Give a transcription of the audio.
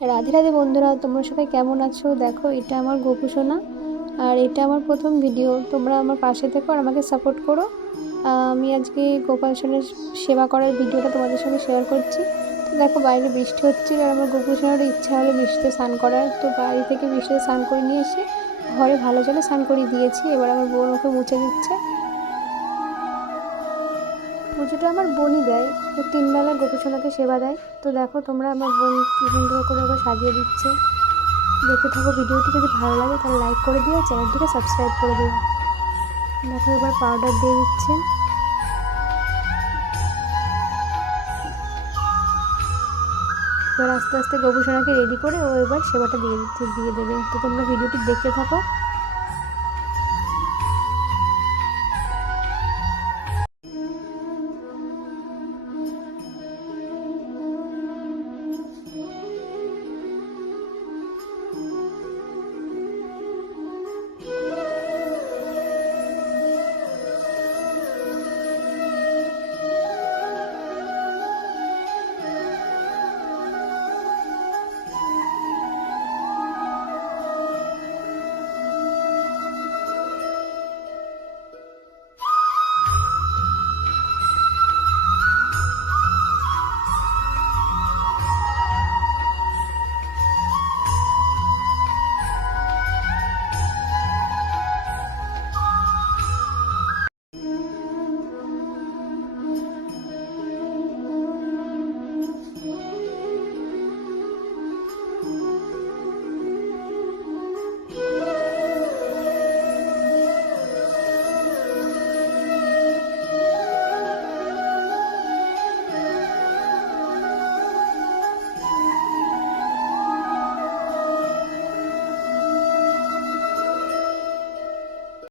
রাধে রাধে বন্ধুরা, তোমরা সবাই কেমন আছো? দেখো, এটা আমার গোপু সোনা আর এটা আমার প্রথম ভিডিও। তোমরা আমার পাশে থেকো আর আমাকে সাপোর্ট করো। আমি আজকে গোপাল সোনার সেবা করার ভিডিওটা তোমাদের সঙ্গে শেয়ার করছি। তো দেখো, বাইরে বৃষ্টি হচ্ছিল আর আমার গোপু সোনার ইচ্ছা হলো বৃষ্টিতে স্নান করার। তো বাড়ি থেকে বৃষ্টিতে স্নান করে নিয়ে এসে ঘরে ভালো জলে স্নান করিয়ে দিয়েছি। এবার আমার বোন ওকে মুছে দিচ্ছে। পুজোটা আমার বোনই দেয়, ও 3 বেলা গোপু সোনাকে সেবা দেয়। তো দেখো তোমরা, আমার বোন কি সুন্দর করে ওকে সাজিয়ে দিচ্ছে। দেখতে থাকো ভিডিওটি, যদি ভালো লাগে তাহলে লাইক করে দিও, চ্যানেলটিকে সাবস্ক্রাইব করে দিও। দেখো, এবার পাউডার দিয়ে দিচ্ছে। এবার আস্তে আস্তে গোপু সোনাকে রেডি করে ও এবার সেবাটা দিয়ে দেবে। তো তোমরা ভিডিওটি দেখতে থাকো।